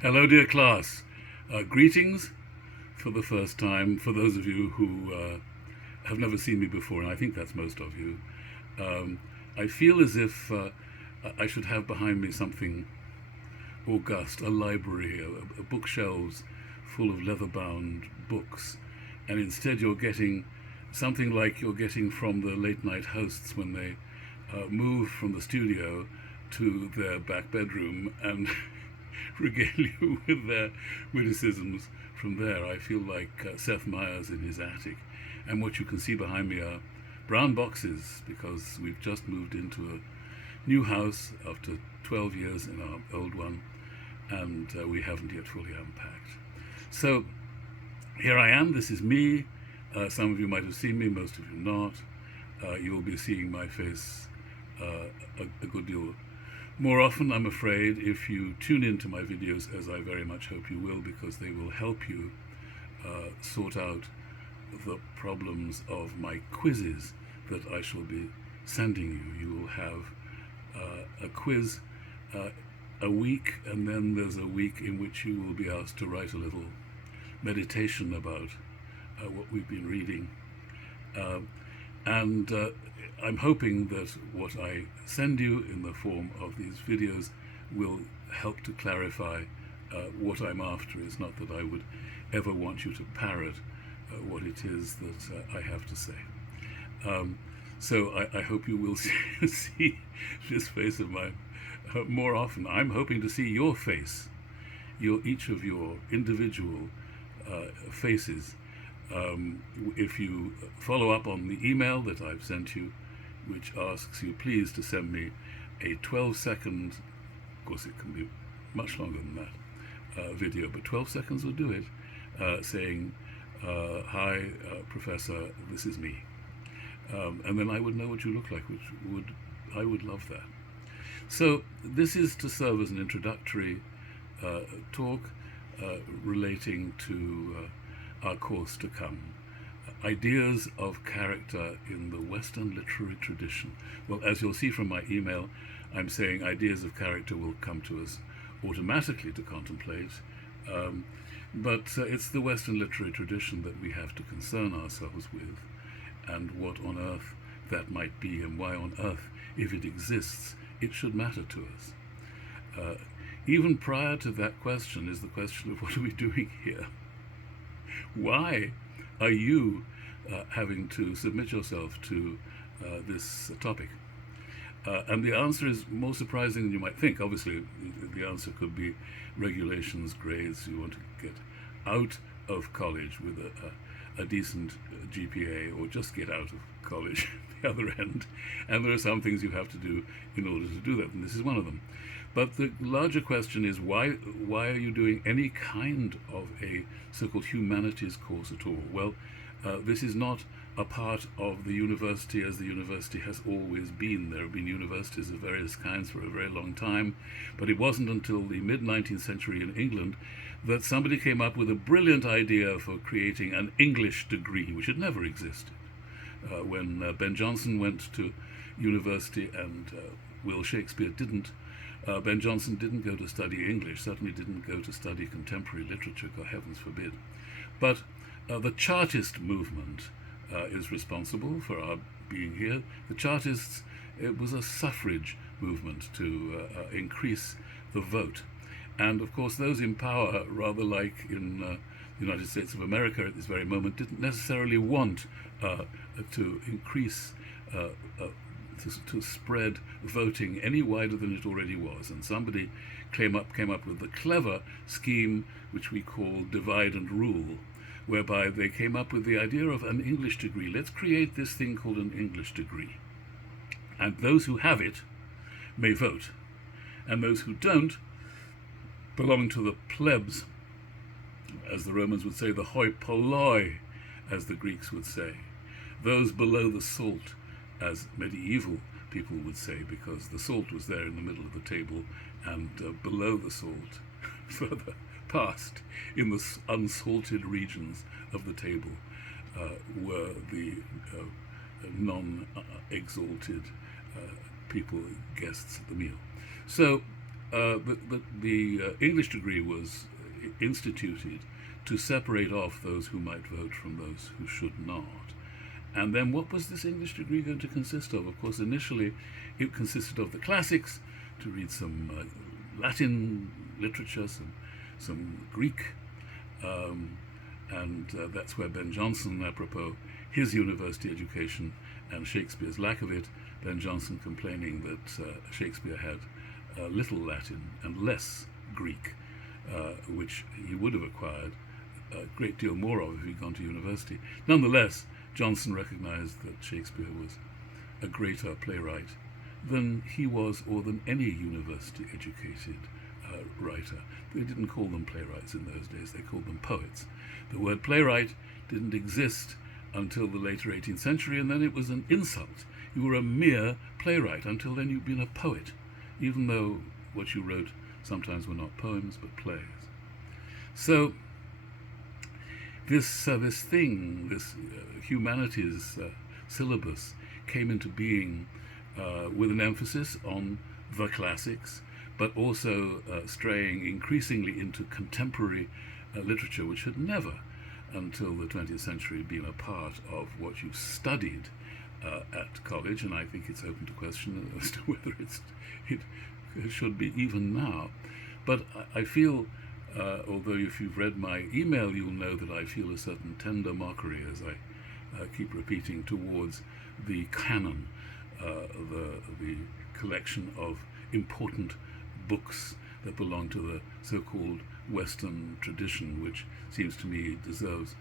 Hello, dear class. Greetings for the first time for those of you who have never seen me before, and I think that's most of you. Um, I feel as if I should have behind me something august, a library, a bookshelves full of leather-bound books, and instead you're getting something like you're getting from the late-night hosts when they move from the studio to their back bedroom and regale you with their witticisms from there. I feel like Seth Meyers in his attic. And what you can see behind me are brown boxes because we've just moved into a new house after 12 years in our old one, and we haven't yet fully unpacked. So here I am. This is me. Some of you might have seen me, most of you not. You will be seeing my face a good deal more often, I'm afraid, if you tune into my videos, as I very much hope you will, because they will help you sort out the problems of my quizzes that I shall be sending you. You will have a quiz a week, and then there's a week in which you will be asked to write a little meditation about what we've been reading. And I'm hoping that what I send you in the form of these videos will help to clarify what I'm after. It's not that I would ever want you to parrot what it is that I have to say. So I hope you will see this face of mine more often. I'm hoping to see your face, each of your individual faces. If you follow up on the email that I've sent you, which asks you please to send me a 12-second, of course it can be much longer than that, video, but 12 seconds will do it, saying, hi, Professor, this is me. And then I would know what you look like, I would love that. So this is to serve as an introductory talk relating to our course to come. Ideas of character in the Western literary tradition. Well, as you'll see from my email, I'm saying ideas of character will come to us automatically to contemplate, but it's the Western literary tradition that we have to concern ourselves with, and what on earth that might be, and why on earth, if it exists, it should matter to us. Even prior to that question is the question of what are we doing here? Why are you having to submit yourself to this topic? And the answer is more surprising than you might think. Obviously, the answer could be regulations, grades. You want to get out of college with a decent GPA, or just get out of college, the other end. And there are some things you have to do in order to do that, and this is one of them. But the larger question is, why are you doing any kind of a so-called humanities course at all? Well, this is not a part of the university as the university has always been. There have been universities of various kinds for a very long time, but it wasn't until the mid-19th century in England that somebody came up with a brilliant idea for creating an English degree, which had never existed. When Ben Jonson went to university and Will Shakespeare didn't, Ben Jonson didn't go to study English, certainly didn't go to study contemporary literature, God heavens forbid. But the Chartist movement is responsible for our being here. The Chartists, it was a suffrage movement to increase the vote. And of course those in power, rather like in the United States of America at this very moment, didn't necessarily want to increase to spread voting any wider than it already was. And somebody came up with the clever scheme which we call divide and rule, whereby they came up with the idea of an English degree. Let's create this thing called an English degree. And those who have it may vote. And those who don't belong to the plebs, as the Romans would say, the hoi polloi, as the Greeks would say. Those below the salt, as medieval people would say, because the salt was there in the middle of the table, and below the salt, further past, in the unsalted regions of the table, were the non-exalted people, guests at the meal. So The English degree was instituted to separate off those who might vote from those who should not. And then what was this English degree going to consist of? Of course, initially it consisted of the classics, to read some Latin literature, some Greek, and that's where Ben Jonson, apropos his university education and Shakespeare's lack of it, Ben Jonson complaining that Shakespeare had little Latin and less Greek, which he would have acquired a great deal more of if he'd gone to university. Nonetheless, Jonson recognized that Shakespeare was a greater playwright than he was, or than any university-educated writer. They didn't call them playwrights in those days, they called them poets. The word playwright didn't exist until the later 18th century, and then it was an insult. You were a mere playwright. Until then you'd been a poet, even though what you wrote sometimes were not poems but plays. So this humanities syllabus came into being with an emphasis on the classics, but also straying increasingly into contemporary literature, which had never, until the 20th century, been a part of what you studied at college, and I think it's open to question as to whether it should be even now. But I feel, although if you've read my email, you'll know that I feel a certain tender mockery, as I keep repeating, towards the canon, the collection of important books that belong to the so-called Western tradition, which seems to me deserves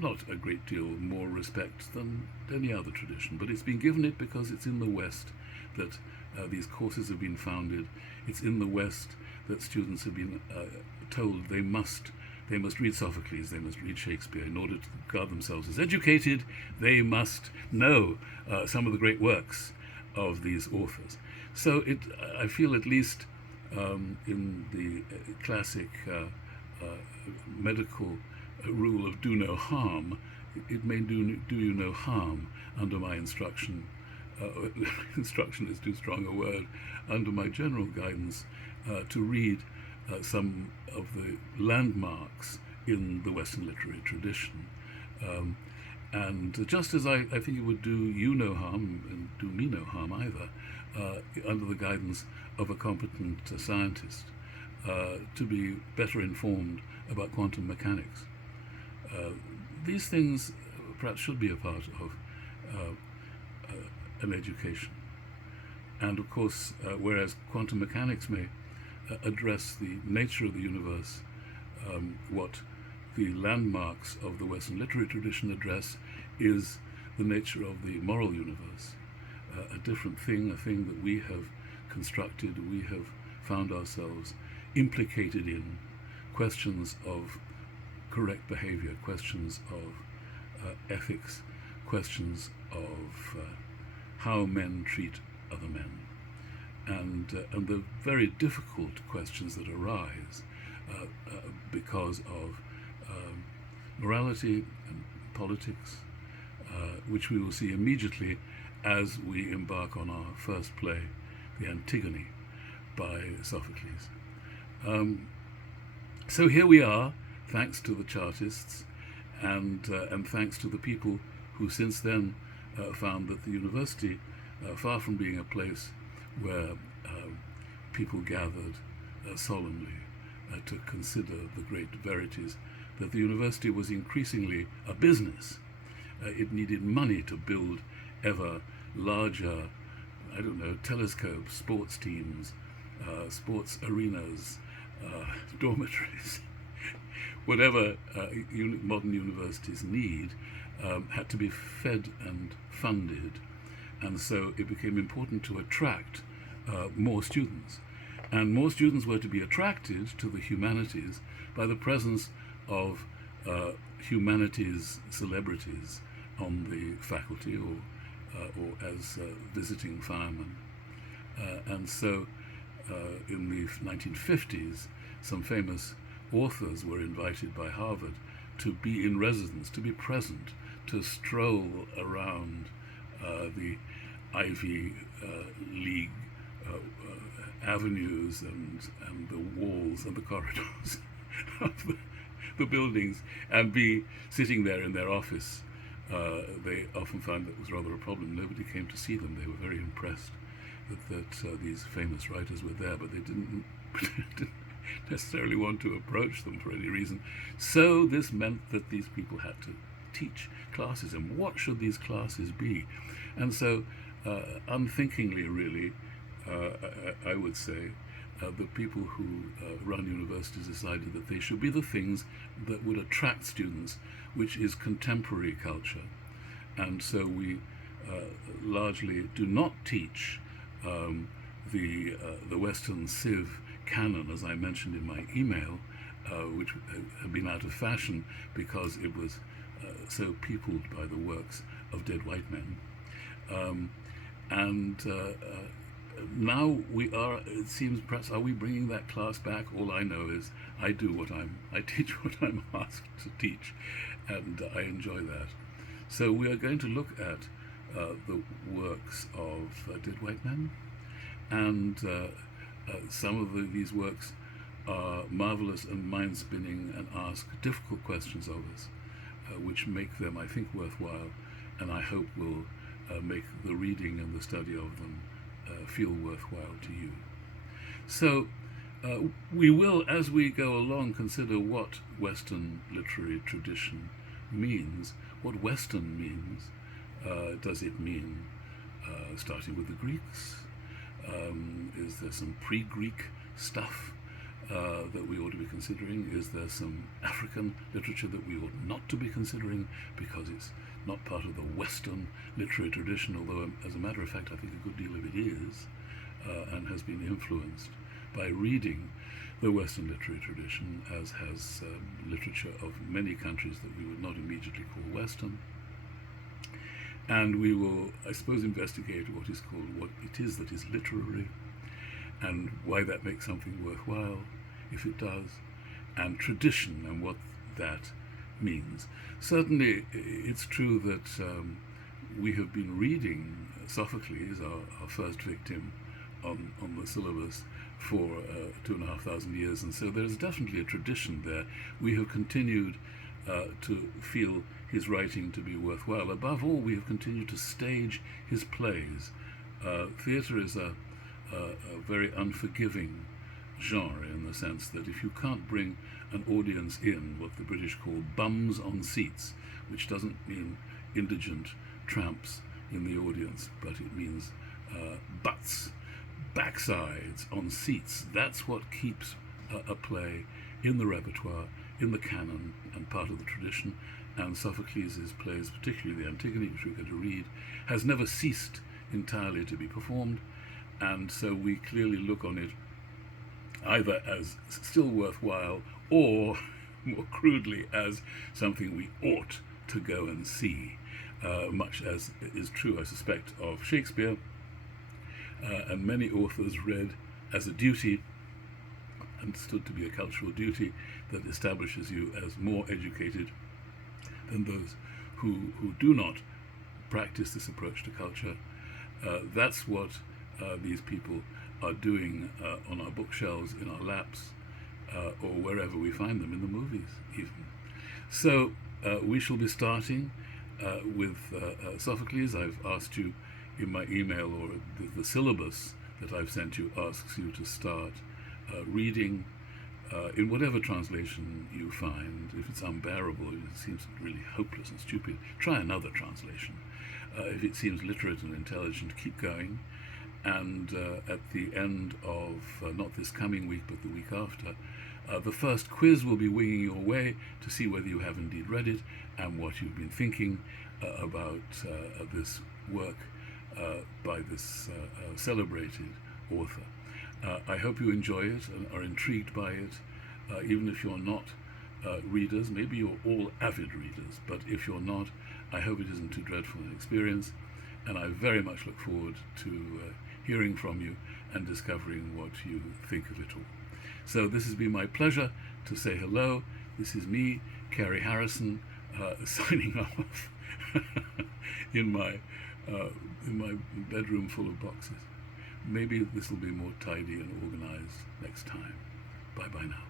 not a great deal more respect than any other tradition. But it's been given it because it's in the West that these courses have been founded. It's in the West that students have been told they must read Sophocles, they must read Shakespeare. In order to regard themselves as educated, they must know some of the great works of these authors. So I feel, at least in the classic medical rule of do no harm, it may do you no harm under my instruction. Instruction is too strong a word. Under my general guidance, to read some of the landmarks in the Western literary tradition. And just as I think it would do you no harm, and do me no harm either, under the guidance of a competent scientist, to be better informed about quantum mechanics. These things perhaps should be a part of an education. And of course, whereas quantum mechanics may address the nature of the universe, what the landmarks of the Western literary tradition address is the nature of the moral universe, a different thing, a thing that we have constructed, we have found ourselves implicated in, questions of correct behavior, questions of ethics, questions of how men treat other men, and the very difficult questions that arise because of morality and politics, which we will see immediately as we embark on our first play, The Antigone, by Sophocles. So here we are, thanks to the Chartists, and thanks to the people who since then found that the university, far from being a place where people gathered solemnly to consider the great verities, that the university was increasingly a business. It needed money to build ever larger, telescopes, sports teams, sports arenas, dormitories. Whatever modern universities need had to be fed and funded, and so it became important to attract more students. And more students were to be attracted to the humanities by the presence of humanities celebrities on the faculty or as visiting firemen. And so in the 1950s, some famous authors were invited by Harvard to be in residence, to be present, to stroll around the Ivy League avenues and the walls and the corridors of the buildings and be sitting there in their office. They often found that was rather a problem. Nobody came to see them. They were very impressed that these famous writers were there, but they didn't necessarily want to approach them for any reason. So this meant that these people had to teach classes, and what should these classes be? And so unthinkingly, really, I would say, the people who run universities decided that they should be the things that would attract students, which is contemporary culture. And so we largely do not teach the Western Civ canon, as I mentioned in my email, which had been out of fashion because it was so peopled by the works of dead white men. Now we are, it seems, perhaps, are we bringing that class back? All I know is I teach what I'm asked to teach, and I enjoy that. So we are going to look at the works of dead white men, and some of these works are marvelous and mind-spinning and ask difficult questions of us, which make them, I think, worthwhile, and I hope will make the reading and the study of them feel worthwhile to you. So we will, as we go along, consider what Western literary tradition means, what Western means. Does it mean starting with the Greeks? Is there some pre-Greek stuff that we ought to be considering? Is there some African literature that we ought not to be considering because it's not part of the Western literary tradition, although as a matter of fact I think a good deal of it is, and has been influenced by reading the Western literary tradition, as has literature of many countries that we would not immediately call Western. And we will, I suppose, investigate what it is that is literary, and why that makes something worthwhile, if it does, and tradition and what that means. Certainly, it's true that we have been reading Sophocles, our first victim, on the syllabus for 2,500 years, and so there's definitely a tradition there. We have continued to feel his writing to be worthwhile. Above all, we have continued to stage his plays. Theatre is a very unforgiving genre, in the sense that if you can't bring an audience in, what the British call bums on seats, which doesn't mean indigent tramps in the audience, but it means butts, backsides on seats. That's what keeps a play in the repertoire, in the canon, and part of the tradition. And Sophocles' plays, particularly the Antigone, which we're going to read, has never ceased entirely to be performed, and so we clearly look on it either as still worthwhile or, more crudely, as something we ought to go and see, much as is true, I suspect, of Shakespeare, and many authors read as a duty, understood to be a cultural duty that establishes you as more educated than those who do not practice this approach to culture. That's what these people are doing on our bookshelves, in our laps, or wherever we find them, in the movies even. So we shall be starting with Sophocles. I've asked you in my email, or the syllabus that I've sent you asks you to start reading in whatever translation you find. If it's unbearable, it seems really hopeless and stupid, try another translation. If it seems literate and intelligent, keep going. And at the end of not this coming week, but the week after, the first quiz will be winging your way to see whether you have indeed read it and what you've been thinking about this work by this celebrated author. I hope you enjoy it and are intrigued by it, even if you're not readers. Maybe you're all avid readers, but if you're not, I hope it isn't too dreadful an experience, and I very much look forward to hearing from you and discovering what you think of it all. So this has been my pleasure to say hello. This is me, Carrie Harrison, signing off in my bedroom full of boxes. maybe this will be more tidy and organized next time. Bye bye now.